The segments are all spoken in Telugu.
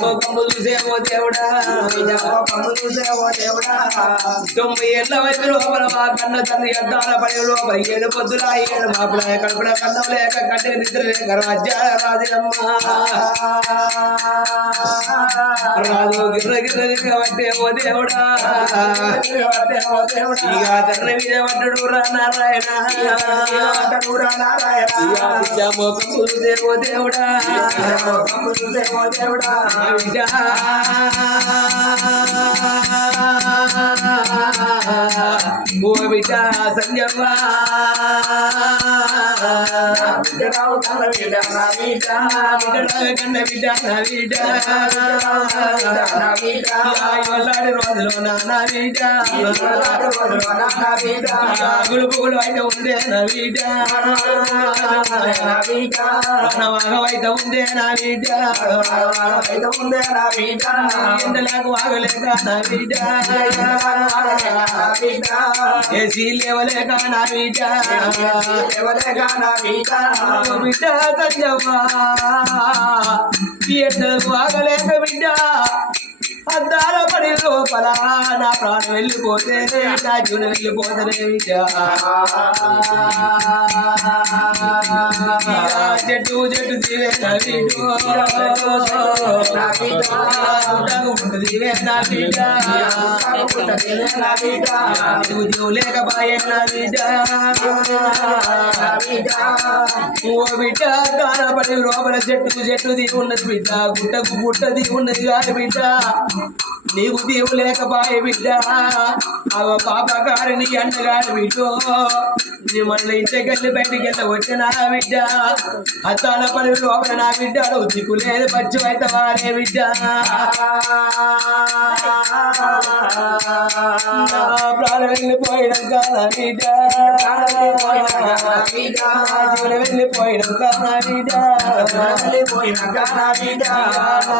ముఖము చూసేమో దేవుడా తొంభై ఏళ్ళ వయసు లోపల మా కన్న తన అద్దాల పడి లోపల ఏడు పొద్దుల ఏడు మాపుల కడుపుల కన్నం లేక కంటే నిద్ర లేక రాజ్యాల రాజమ్మ రాజు గిర్ర గిర్ర తిరగబట్టే ఓ దేవుడా ఇక తండ్రి మీద పడ్డడు రా నారాయణ బిడ్డ ముఖము దేవో దేవుడా బిడ్డ ఓ బిడ్డ సంజవ్వా బిడ్డ కన్న బిడ్డ నా బిడ్డ ఇవాళ రోజులో నా బిడ్డ అయితే ఉందే నా బిడ్డ ఉందే నా బిడ్డ ఎండలకు నా బిడ్డ ఏసీ లేవలేక నా బిడ్డ. ఓ బిడ్డ. సంజవ్వా ఎండలకు ఆగలేక బిడ్డ. అద్దాల పడి లోపల నా ప్రాణం వెళ్ళిపోతే నా జీవనం వెళ్ళిపోతేనే బిడ్డ చెట్టు చెట్టు దివే నా బిడ్డ లేకపోయే నా బిడ్డ ఓ బిడ్డ కానపడి లోపల చెట్టు చెట్టు దిగి ఉన్నది బిడ్డ. గుట్టకు గుట్ట దిగి ఉన్నది కాదు బిడ్డ. Thank you. నీకు దీవు లేకపోయే బిడ్డ. అవ పాప గారిని అంటగాడు బిడ్డో నీ మన ఇంటికెళ్ళి బయటికి వెళ్ళ వచ్చిన బిడ్డ. అత్తాల పని లోపల నా బిడ్డలు దిక్కు లేదు పచ్చి అయితే వారే బిడ్డ. నా ప్రాణం వెళ్ళిపోయినాక నా బిడ్డ. వెళ్ళిపోయినాక నా బిడ్డ. నా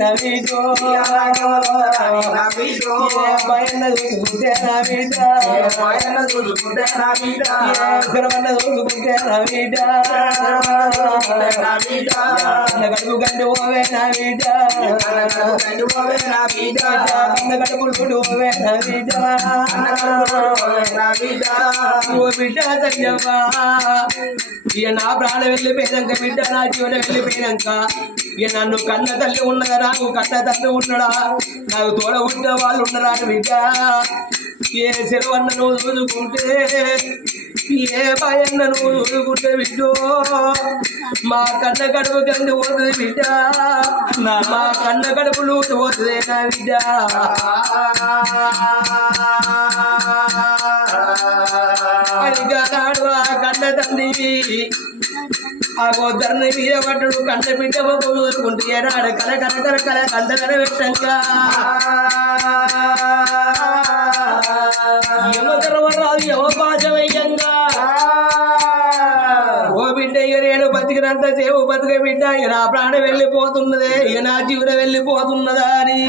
నా బిడ్డ. శరవన్న నా బిడ్డ అన్న కడుపు నా బిడ్డ నా బిడ్డ ఓ బిడ్డ ఇక నా ప్రాణం బిడ్డ నా జీవనం ఇక నన్ను కన్న తల్లి ఉన్నదా నాకు కన్న తల్లి ఉన్నాడా? నాకు తోడ ఉంటే వాళ్ళు ఉన్నరా బిడ్డ ఏ సెలవన్న నువ్వు చూసుకుంటే ఏ భయన్న నువ్వు చూసుకుంటే బిడ్డో మా కన్న గడుపు కండి పోతుంది బిడ్డ నా మా కన్న గడుపు కడుపులు పోతుంది నా బిడ్డ అడిగా నాడు ఆ కన్న తండ్రి ఆ గోద్దరిని మీద పడ్డడు కంట బిడ్డ చూసుకుంటే ఏనాడు కల కల కల కల కంట కల పెట్టంగా యమధర్మరాజు యమ పాశమయ్యంగా. ఓ బిడ్డ ఇక నేను బతికినంత సేపు బతిక బిడ్డ ఇక నా ప్రాణం వెళ్ళిపోతున్నదే ఇక నా జీవనం వెళ్ళిపోతున్నదా అని.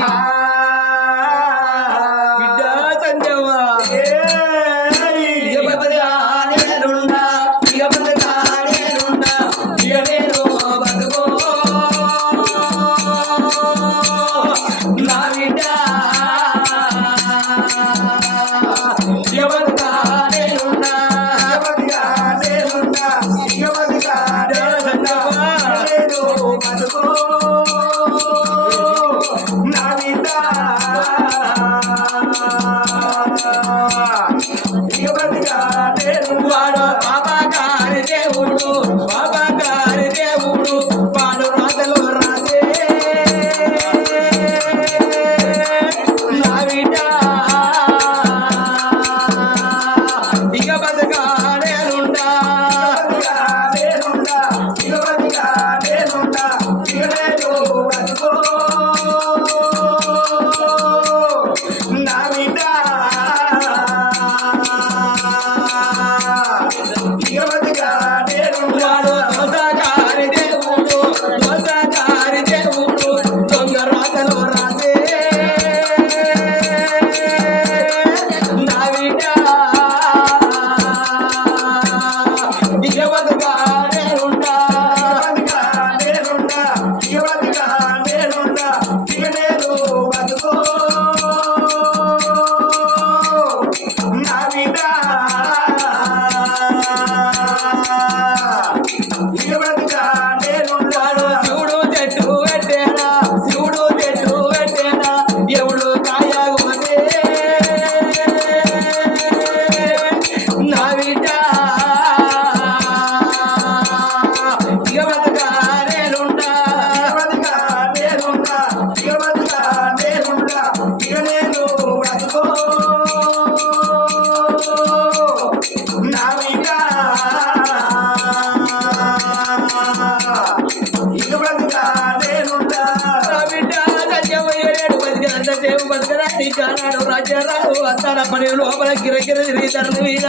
సజ్జరాలు అత్తన పని లోపల గిరగిర తిరిగి మీద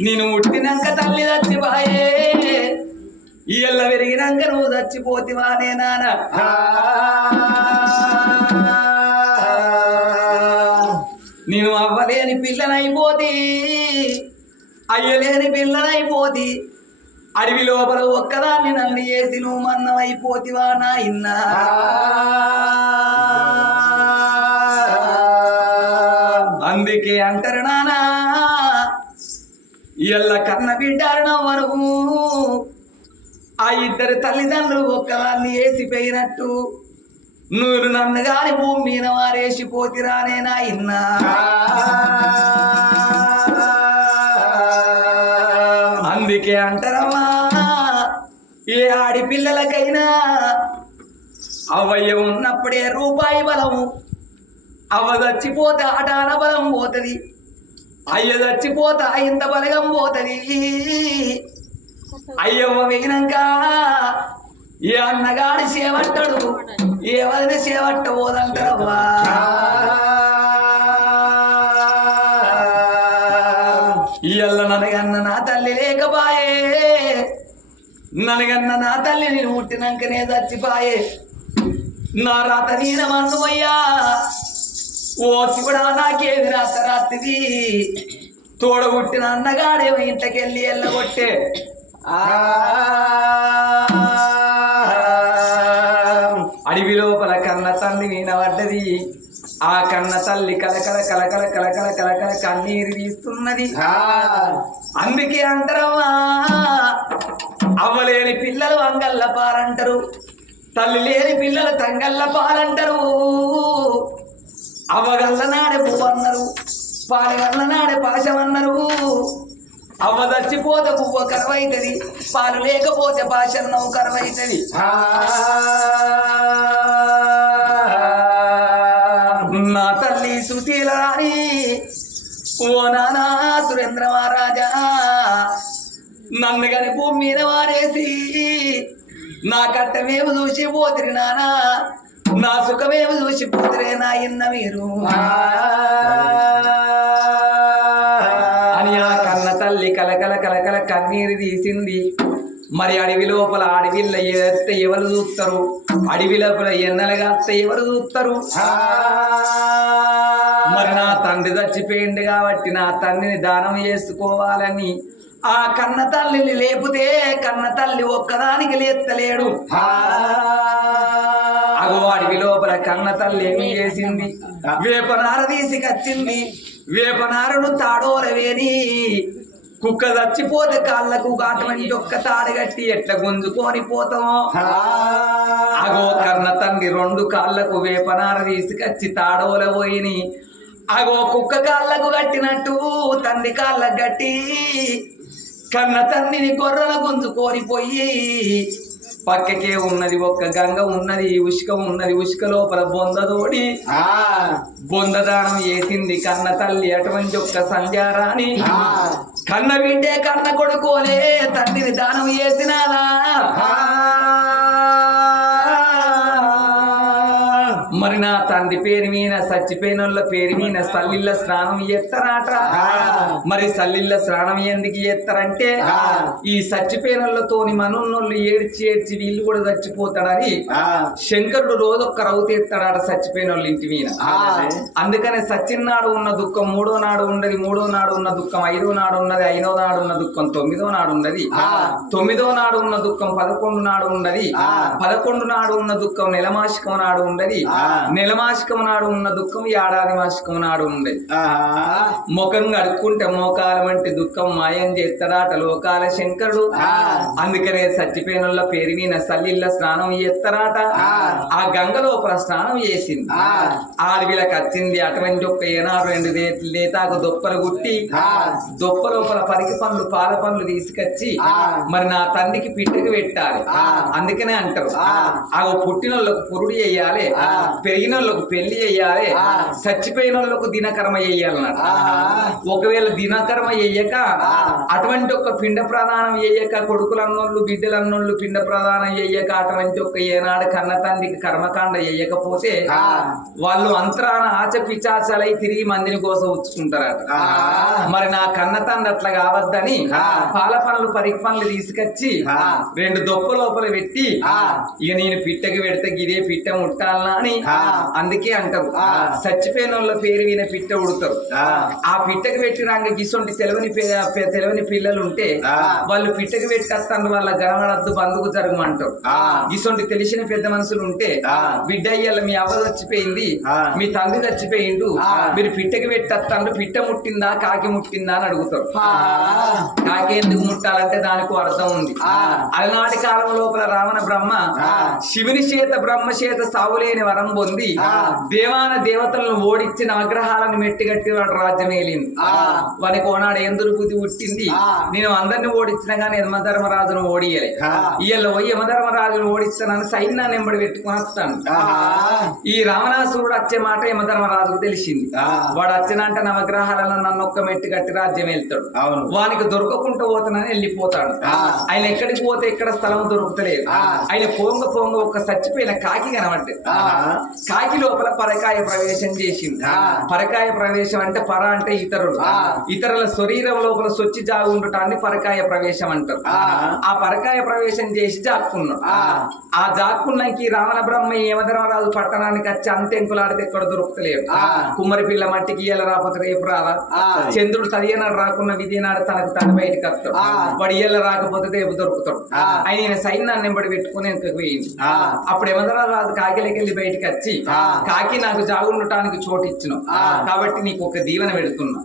నేను ఉట్టినాక తల్లి చచ్చిపోయే. ఇయ్యల్ల పెరిగినాక నువ్వు చచ్చిపోతివా నేనా నేను అవ్వలేని పిల్లనైపోతి. అయ్యలేని పిల్లనైపోతి. అడవి లోపల ఒక్కదాన్ని నన్ను వేసి నువ్వు మన్నమైపోతివా నాయన్నా. అందుకే అంటారు నానా ఎల్ల కన్న బిడ్డారు వరకు ఆ ఇద్దరు తల్లిదండ్రులు ఒక్కదాన్ని వేసిపోయినట్టు నూరు నన్ను గాని భూమి మీద వారేసిపోతిరానే నాయన్నా అందుకే అంటారమ్మా ఏ ఆడిపిల్లలకైనా అవయ్య ఉన్నప్పుడే రూపాయి బలము. అవ్వ చచ్చిపోతే ఆటాన బలం పోతుంది. అయ్య చచ్చిపోతే ఇంత బలగం పోతుంది. అయ్యవ్వ వేగినాక ఏ అన్నగాడి చేపట్టాడు ఏ వదిన చేపట్ట పోదంటారవ్వా. ఇయ్యల్ల ననగన్న నా తల్లి లేకపాయే ననగన్న నా తల్లి నేను పుట్టినాకనే చచ్చిపాయే. నా రాత నీనమన్నమయ్యా ఓ శివుడా నాకేది రాత రాత్రిది తోడబుట్టిన అన్నగాడేమో ఇంట్లోకెళ్ళి ఎల్లగొట్టే. అడవి లోపల కన్న తల్లి వినబడ్డది ఆ కన్న తల్లి కలకల కలకల కలకల కలకల కన్నీరు తీస్తున్నది అందుకే అంటారమ్మా అవ్వలేని పిల్లలు అంగల్ల పారంటారు తల్లి లేని పిల్లలు తంగల్ల పాలంటారు. అవ్వగల్ల నాడే పువ్వు అన్నారు పాలగల్ల నాడే పాశం అన్నారు అవ్వ చచ్చిపోతే పువ్వు కరవైతుంది పాలు లేకపోతే పాశన్నం కరవైతుంది. నా తల్లి సుశీల రాణి ఓ నానా సురేంద్ర మహారాజా నన్ను గని భూమి మీద వారేసి నా కట్టమేమి చూసి పోతిరి నానా నా సుఖమేమి చూసి పోతిరే నా ఇన్న మీరు? అని ఆ కన్న తల్లి కలకల కలకల కన్నీరు తీసింది. మరి అడవి లోపల అడవిలో ఎత్తే ఎవరు చూస్తారు అడవి లోపల ఎన్నెలగా ఎవరు చూస్తారు మరి నా తండ్రి చచ్చిపోయింది కాబట్టి నా తండ్రిని దానం చేసుకోవాలని ఆ కన్న తల్లిని లేపితే కన్న తల్లి ఒక్కదానికి లేత్తలేడు. అగో లోపల కన్న తల్లి ఏమి చేసింది? వేపనార తీసుకొచ్చింది వేపనారను తాడోలవేని. కుక్క చచ్చిపోతే కాళ్ళకు అటువంటి ఒక్క తాడు కట్టి ఎట్లా గుంజుకొని పోతామో అగో కన్న తండ్రి రెండు కాళ్ళకు వేపనార తీసుకొచ్చి తాడోల పోయిని. అగో కుక్క కాళ్ళకు కట్టినట్టు తండ్రి కాళ్ళకు కట్టి. కన్న తండ్రిని గొర్రెల గుంజుకొని పోయి పక్కకే ఉన్నది ఒక్క గంగ ఉన్నది ఉష్క ఉన్నది ఉష్క లోపల బొందదోడి బొందదానం వేసింది కన్న తల్లి అటువంటి ఒక్క సంధ్యారాణి. కన్న బిడ్డే కన్న కొడుకోలే తండ్రిని దానం చేసినాదా మరి నా తండ్రి పేరు మీద చచ్చిపోయినోళ్ళ పేరు మీద సల్లిళ్ళ స్నానం చేస్తారట మరి సల్లిళ్ళ స్నానం ఎందుకు చేస్తారంటే ఈ చచ్చిపోయినోళ్ళతోని మనోళ్ళు ఏడ్చి ఏడ్చి వీళ్ళు కూడా చచ్చిపోతాడని శంకరుడు రోజు ఒక్క రవ్వు తీస్తాడట చచ్చిపోయిన వాళ్ళ ఇంటి మీద. అందుకనే సచ్చిన్నాడు ఉన్న దుఃఖం మూడో నాడు ఉన్నది మూడో నాడు ఉన్న దుఃఖం ఐదో నాడు ఉన్నది ఐదో నాడు ఉన్న దుఃఖం తొమ్మిదో నాడు ఉన్నది తొమ్మిదో నాడు ఉన్న దుఃఖం పదకొండు నాడు ఉన్నది పదకొండు నాడు ఉన్న దుఃఖం నెలమాసికం నాడు ఉన్నది నెల మాసికం నాడు ఉన్న దుఃఖం ఏడాది మాసికం నాడు ఉండే ముఖం కడుక్కుంటే మోకాల వంటి దుఃఖం మాయం చేస్తాడాట లోకాల శంకరుడు. అందుకనే సత్యపేనుల పేరు మీద సల్లిళ్ళ స్నానం చేస్తారాట. ఆ. గంగ లోపల స్నానం చేసింది. ఆడవిలకు వచ్చింది అటువంటి ఒక్క ఏనాడు రెండు లేతాకు దొప్పలు గుట్టి దొప్ప లోపల పరికి పనులు పాల పనులు తీసుకొచ్చి మరి నా తండ్రికి పిట్టకు పెట్టాలి. అందుకనే అంటారు. ఆ. పుట్టినోళ్ళకు పురుడు చెయ్యాలి పెరిగినోళ్ళకు పెళ్ళి చెయ్యాలి చచ్చిపోయినోళ్ళకు దినకర్మ చెయ్యాలన్నమాట ఒకవేళ దినకర్మ చెయ్యక అటువంటి ఒక పిండ ప్రదానం చెయ్యక కొడుకులన్నోళ్ళు బిడ్డలన్నోళ్ళు పిండ ప్రదానం చెయ్యక అటువంటి ఒక ఏనాడు కన్న తండ్రికి కర్మకాండ చెయ్యకపోతే వాళ్ళు అంతరాన ఆచ పిచాచలై తిరిగి మందిని కోసం ఉంచుకుంటారట మరి నా కన్న తండ్రి అట్లా కావద్దని పాల పనులు పరికి పనులు తీసుకొచ్చి రెండు దొప్ప లోపల పెట్టి ఇక నేను పిట్టకి పెడితే గిదే పిట్ట ముట్టాలనా అని అందుకే అంటారు. చచ్చిపోయిన వాళ్ళ పేరు విన పిట్ట ఉడతారు. ఆ. పిట్టకి పెట్టి రంగ గిసొంటి తెలవని తెలవని పిల్లలు ఉంటే వాళ్ళు పిట్టకి పెట్టి వస్తాను వాళ్ళ గరమడద్దు బంధుకు జరగమంటారు. గిసొంటి తెలిసిన పెద్ద మనుషులు ఉంటే బిడ్డ అయ్యాల మీ అవ్వ చచ్చిపోయింది మీ తండ్రి చచ్చిపోయిండు మీరు పిట్టకి పెట్టి వస్తాను పిట్ట ముట్టిందా కాకి ముట్టిందా అని అడుగుతారు. కాకి ఎందుకు ముట్టాలంటే దానికి అర్థం ఉంది. అలనాటి కాలం లోపల రావణ బ్రహ్మ శివుని చేత బ్రహ్మ చేత సావులేని వరం పొంది. దేవాన దేవతలను ఓడించిన ఆగ్రహాలను మెట్టిగట్టి వాడు రాజ్యం ఏలింది వానికి ఓనాడు ఎందురు బుద్ధి పుట్టింది? నేను అందరిని ఓడించినా గానీ యమధర్మరాజును ఓడియలే. ఇయ్యలో పోయి యమధర్మరాజును ఓడిస్తానని సైన్యాన్ని ఎంబడి పెట్టుకుని వస్తాను. ఈ రావణాసురుడు వచ్చే మాట యమధర్మరాజుకు తెలిసింది. వాడు వచ్చినంటే నవగ్రహాలలో నన్ను ఒక్క మెట్టు కట్టి రాజ్యం వెళ్తాడు. అవును. వానికి దొరకకుండా పోతానని వెళ్ళిపోతాడు. ఆయన ఎక్కడికి పోతే ఎక్కడ స్థలం దొరుకుతలేదు. ఆయన పోంగ పోంగ ఒక చచ్చిపోయిన కాకి కనబడ్డది. కాకి లోపల పరకాయ ప్రవేశం చేసింది. పరకాయ ప్రవేశం అంటే పర అంటే ఇతరులు. ఇతరుల శరీరం లోపల సొచ్చి జాగు ఉండటాన్ని పరకాయ ప్రవేశం అంటారు. ఆ. పరకాయ ప్రవేశం చేసి జాక్కున్నాడు ఆ. జాక్కున్నాకి రావణ బ్రహ్మ యమధర్మరాజు పట్టణానికి వచ్చి అంతెంకులాడితే ఎక్కడ దొరుకుతలేడు కుమ్మరి పిల్ల మట్టికి ఇయ్యాల రాకపోతే రేపు రాదా? చంద్రుడు తదియనాడు రాకున్న విధినాడు తనకు తన బయటకు వస్తాడు. వాడు ఇయ్యాల రాకపోతే రేపు దొరుకుతాడు. ఆయన సైన్యాన్ని వెంబడి పెట్టుకుని వెనకకు పోయింది. అప్పుడు యమధర్మరాజు కాకిలోకి వెళ్ళి బయటకు వచ్చి కాకి నాకు జాగుండటానికి చోటు ఇచ్చిన కాబట్టి నీకు ఒక దీవెన పెడుతున్నా.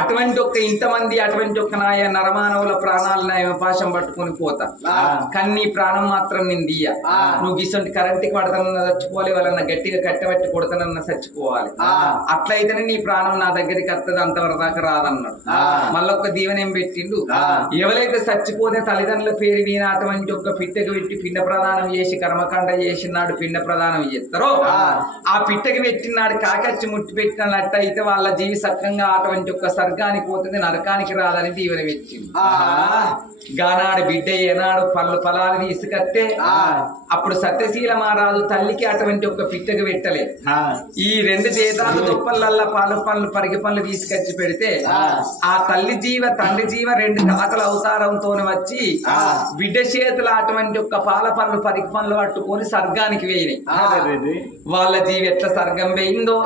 అటువంటి ఒక్క ఇంతమంది అటువంటి ఒక్క నాయ నరమానవుల ప్రాణాలను పాశం పట్టుకొని పోతా. కానీ నీ ప్రాణం మాత్రం నేను తీయ. నువ్వు ఇసంటి కరెంట్కి పడతానన్న చచ్చిపోవాలి వాళ్ళన్న గట్టిగా కట్టబెట్టి కొడతానన్న చచ్చిపోవాలి. అట్లయితేనే నీ ప్రాణం నా దగ్గరికి వస్తుంది అంతవరకు దాకా రాదన్నాడు. మళ్ళొక్క దీవెన ఏం పెట్టిండు? ఎవరైతే చచ్చిపోతే తల్లిదండ్రుల పేరు వీణ అటువంటి ఒక్క పిట్టకు పెట్టి పిండ ప్రదానం చేసి కర్మకాండ చేసినాడు పిండ ప్రదానం చేస్తారో ఆ. పిట్టకి పెట్టినాడు కాకచ్చి ముట్టి పెట్టినట్టు అయితే వాళ్ళ జీవి సక్కంగా అటువంటి ఒక్క స్వర్గానికి పోతుంది నరకానికి రాదని దీవెన పెట్టింది. గానాడు బిడ్డ ఏనాడు పళ్ళు ఫలాలు తీసుకత్తే అప్పుడు సత్యశీల మహారాజు తల్లికి అటువంటి ఒక పిట్టకు పెట్టలే. ఈ రెండు దేదాలు దుప్పలల్లా పాలు పనులు పరిగి పనులు తీసుకొచ్చి పెడితే ఆ. తల్లి జీవ తండ్రి జీవ రెండు కాకల అవతారంతో వచ్చి బిడ్డ చేతులు అటువంటి ఒక్క పాల పనులు పరిగి పనులు పట్టుకొని స్వర్గానికి వేయినాయి. వాళ్ళ జీవి ఎట్లా సర్గం వేయిందో?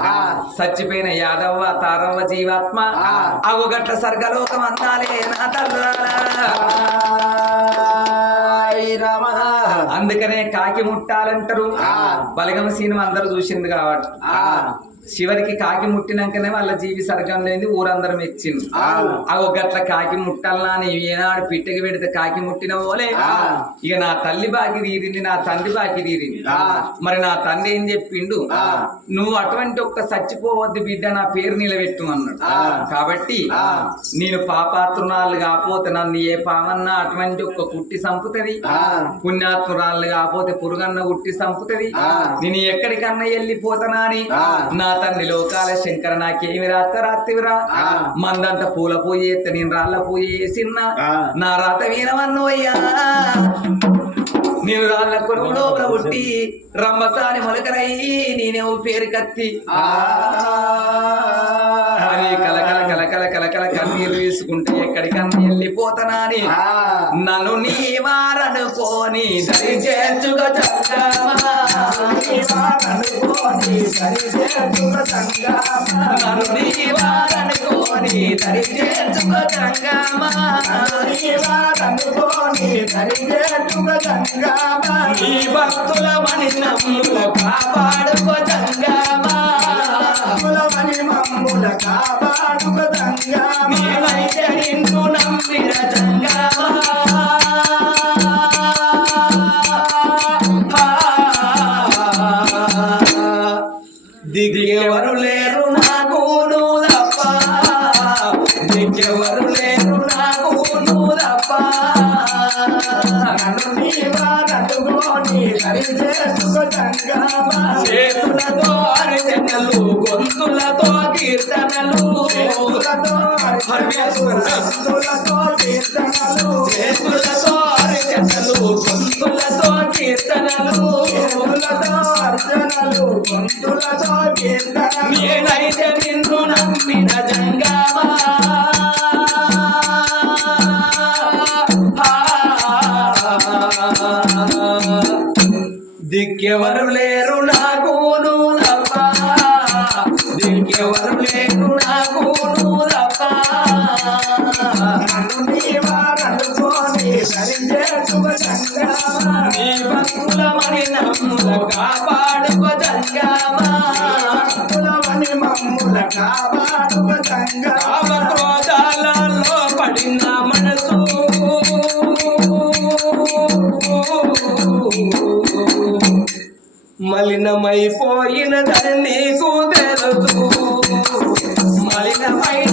చచ్చిపోయిన యాదవ్వ తారవ్వ జీవాత్మ అవు గట్ల సర్గలోకం అందాలే నా. అందుకనే కాకి ముట్టాలంటారు. బలగమ సినిమా అందరూ చూసింది కాబట్టి. చివరికి కాకి ముట్టినాకనే వాళ్ళ జీవి సర్గం లేని ఊరందరం మెచ్చింది అగో గట్ల కాకి ముట్టాలనా అని ఏనాడు పిట్టకి పెడితే కాకి ముట్టిన పోలే ఇక నా తల్లి బాకి తీరింది నా తండ్రి బాకి తీరింది. మరి నా తండ్రి ఏం చెప్పిండు? నువ్వు అటువంటి ఒక్క చచ్చిపోవద్దు బిడ్డ నా పేరు నిలబెట్టు అన్నాడు. కాబట్టి నేను పాపాత్రునాలు కాకపోతే నన్ను ఏ పామన్నా అటువంటి ఒక్క కుట్టి సంపుతది పుణ్యాత్మురాళ్ళు కాకపోతే పురుగన్న కుట్టి సంపుతది నేను ఎక్కడికన్నా వెళ్ళిపోతానా అని? నా తండ్రి లోకాల శంకర నాకేమి రాత రాత్రివిరా? మందంత పూల పూజ చేస్తే నేను రాళ్ళ పూజ చేసిన్నా నా రాత వీరవన్ను అయ్యా నేను రాళ్ళ కొడుకు లోపల పుట్టి రంబసాని మొలకరై నేనేమో పేరు కత్తి. అని కలకల కలకల కలకల కన్నీరు ఎక్కడ ఎక్కడికన్నా వెళ్ళిపోతానని నన్ను నీ వారనుకోని దరి చేర్చుగా చక్కమా నన్ను నీ వారనుకోని దరి చేర్చుగా చక్కమా నీ భక్తుల మని నమ్ముల కాపాడుకో చంగమా నీవైతే నిన్ను నమ్మిన జంగామా దిగేవరు లేరు నాకు నువ్వు తప్ప. దిగెవరు లేరు నాకు నువ్వు తప్ప చేతులతో అరిచెనలు గొంతులతో కీర్తనలు. చేతులతో అరిచెనలు నేనైతే నిన్ను నమ్మిన జంగమా దిక్కెవరు లేరు నాకు నువ్వు దిక్కెవరు లేరు నాకు నువ్వు తప్ప నీ భక్తుల మని నమ్ముల కాపాడుకో పడిన మనసు మలినమైపోయినదని నీకు తెలుసు. మలినమైన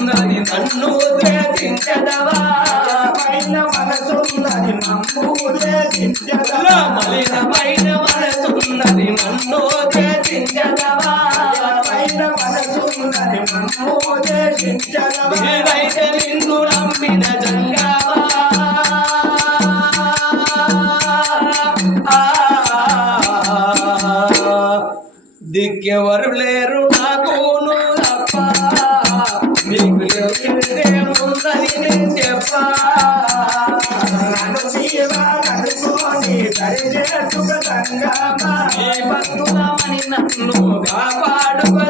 మనసున్నది నన్ను ద్వేషించదవా మలినమైన మనసున్నది నన్ను ద్వేషించదవా నేనైతే నిన్ను నమ్మిన జంగమా దిక్కెవరు లేరు నేను నీ భక్తులమని నన్ను? కాపాడుకో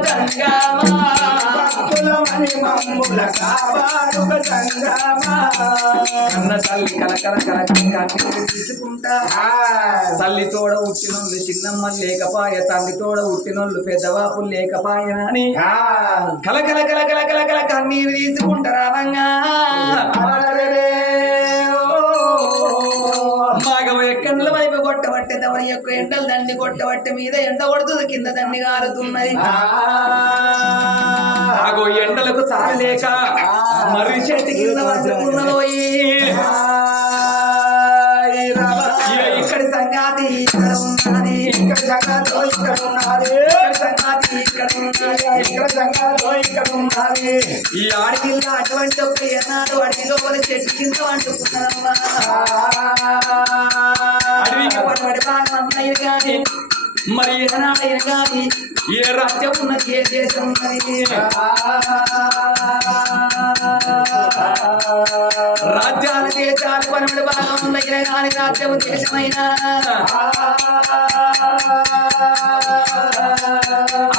కన్న తల్లి కలకల తీసుకుంటా తల్లి తోడ ఉట్టినోళ్ళు చిన్నమ్మ లేకపాయ తండ్రి తోడ ఉట్టినోళ్ళు పెద్దవాపులు లేకపాయ అని కలకల కలకల కలకల కన్నీరు తీసుకుంటారా రంగా తవరి యొక్క ఎండలు దండి కొట్టబట్టే మీద ఎండ కొడుతుంది కింద దండి కారుతున్నది. ఆగో ఎండలకు తాళలేక మరి చెట్టు కింద ఇక ఇక్కడి సంగాతి ఇక్కడ ఉన్నది ఇక్కడ సంగాతి ఇక్కడ ఉన్నది ఈ ఆడపిల్ల అటువంటి ఒక ఎన్నాడు అడవి లోపల చెట్టు కింద వండుకున్నదమ్మా అడవికి పడబడి బాగా అన్నయ్య గాని మరి ఏనాడైన ఏ రాజ్యం ఉన్నది ఏ దేశం ఉన్నది? రాజ్యాలు దేశాలు పనబడి బాగా ఉన్నాయి కానీ రాజ్యం దేశమైనా?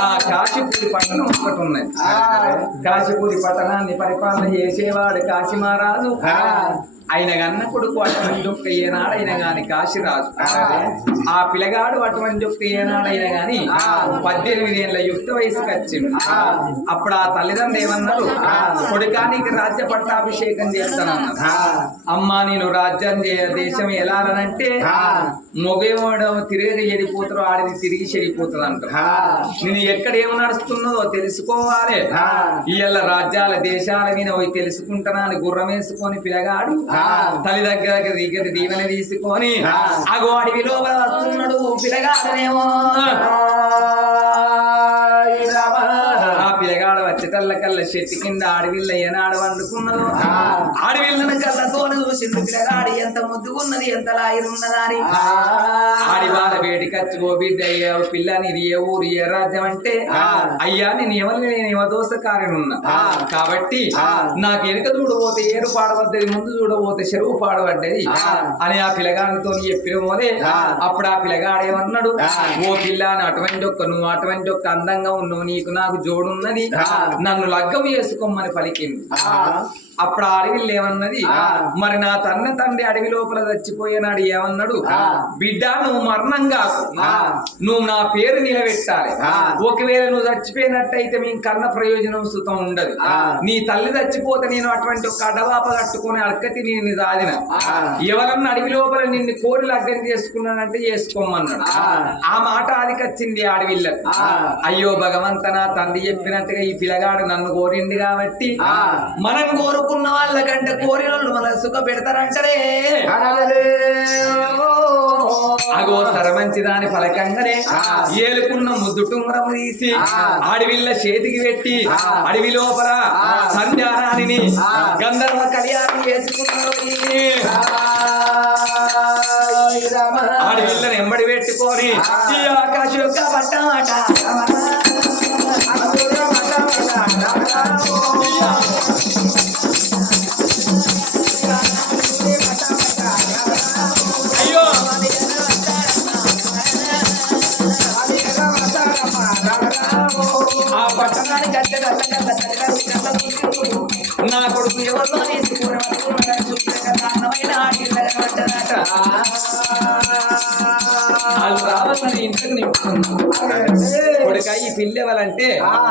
ఆ కాశీపూరి పట్టణం ఒకటి ఉన్నది. కాశీపూరి పట్టణాన్ని పరిపాలన చేసేవాడు కాశీ మహారాజు ఆయన కన్న కొడుకు అటువంటి ఒక్క ఏనాడైనా గాని కాశీరాజు. ఆ పిల్లగాడు అటువంటి ఒక్క ఏనాడైనా గాని పద్దెనిమిది ఏళ్ళ యుక్త వయసుకి వచ్చింది అప్పుడు ఆ తల్లిదండ్రులు ఏమన్నారు? కొడుకానికి రాజ్య పట్టాభిషేకం చేస్తానన్నారు. అమ్మా నేను రాజ్యం దేశం ఎలాలనంటే మొగేవాడు తిరిగి చెడిపోతారో ఆడిది తిరిగి చెడిపోతుంది అంటారు. నేను ఎక్కడ ఏం నడుస్తున్నదో తెలుసుకోవాలి. ఇవాళ రాజ్యాల దేశాల మీద పోయి తెలుసుకుంటున్నా అని గుర్రం వేసుకొని పిల్లగాడు తల్లి దగ్గర దగ్గర దీవెన తీసుకొని అగో అడవి లోపల వస్తున్నాడు పిల్లగాడనేమో పిల్లగాడ వచ్చేటల్ల కల్ల చెట్టు కింద ఆడవిల్ల ఏనాడు వండుకున్నదో? ఆడవిల్లను కళ్ళతోని చూసింది పిల్లగాడి. ఎంత ముద్దుగున్నది ఎంత లాయిరున్నదా అని ఆడి వాళ్ళ వేడి ఖర్చు ఓ బిడ్డ అయ్యా పిల్ల నీది ఏ ఊరు ఏ రాజ్యం అంటే అయ్యా నేను ఎవరిని నేను యమదోస కార్యనున్నా కాబట్టి నాకు వెనుక చూడబోతే ఏరు పాడబడ్డది ముందు చూడబోతే చెరువు పాడబడ్డది అని ఆ పిల్లగాడితో చెప్పిన పోలే అప్పుడు ఆ పిల్లగాడు ఏమన్నాడు? ఓ పిల్ల అని అటువంటి ఒక్క నువ్వు అటువంటి ఒక్క అందంగా ఉన్నావు నీకు నాకు జోడున్నది నన్ను లగ్గం చేసుకోమని పలికింది. అప్పుడు ఆ అడవిలో ఏమన్నది? మరి నా తన్న తండ్రి అడవి లోపల చచ్చిపోయినాడు ఏమన్నాడు? బిడ్డ నువ్వు మరణం కాకు. నువ్వు నా పేరు నిలబెట్టాలి. ఒకవేళ నువ్వు చచ్చిపోయినట్టయితే మీ కన్న ప్రయోజనం సుతం ఉండదు. నీ తల్లి చచ్చిపోతే నేను అటువంటి ఒక అడవాప కట్టుకుని అడకతి నేను సాధిన. ఎవరన్నా అడవి లోపల నిన్ను కోరి లగ్గం చేసుకున్నానంటే చేసుకోమన్నాడు. ఆ. మాట ఆదికొచ్చింది అడవిళ్ళకు అయ్యో భగవంత నా తండ్రి చెప్పినట్టుగా ఈ పిల్లగాడు నన్ను కోరింది కాబట్టి మనం కోరుకున్న వాళ్ళకంటే కోరిన వాళ్ళు మన సుఖ పెడతారంటరే అగో సరమంచి దాని ఫలకంగానే ఏలుకున్న ముద్దు టుంగరం తీసి అడవిల్ల చేతికి పెట్టి అడవి లోపల సంధ్యారాణిని గంధర్వ కళ్యాణం చేసుకున్నారు అడవిల్లని ఎంబడి పెట్టుకొని ఈ ఆకాశ యొక్క పట్టాట అయ్యో పిల్లెవలంటే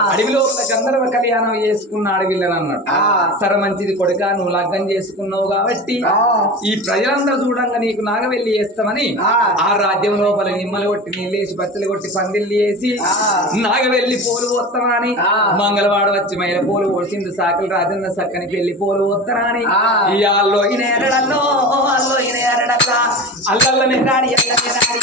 అడవిలో ఒక గంధర్వ కళ్యాణం చేసుకున్న అడవిల్లని అన్నట్టు సరే మంచిది కొడుక నువ్వు లగ్గం చేసుకున్నావు కాబట్టి ఈ ప్రజలందరూ చూడంగా నీకు నాగవెల్లి చేస్తామని ఆ. రాజ్యం లోపల నిమ్మలు కొట్టి నీళ్ళేసి బచ్చలు కొట్టి పందిళ్ళు వేసి నాగవెల్లి పోలు పోస్తామని మంగళవాడ వచ్చి మైల పోలు పోసిండు సాకలు రాజన్న సక్కని పెళ్ళి పోలు పోస్తారని ఈ అల్లో ఈ నేరడల్లో అల్లల్లనే రాడి అల్లనే రాడి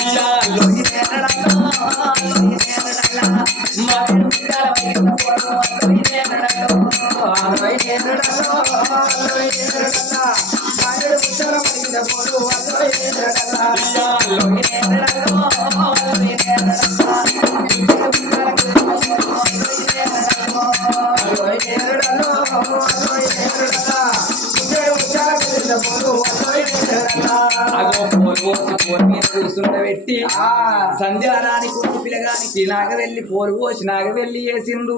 అల్లో ఈ సంధ్యారానికి పిల్లగానికి నాగవెల్లి పోరు పోసి నాగవెల్లి వేసిండు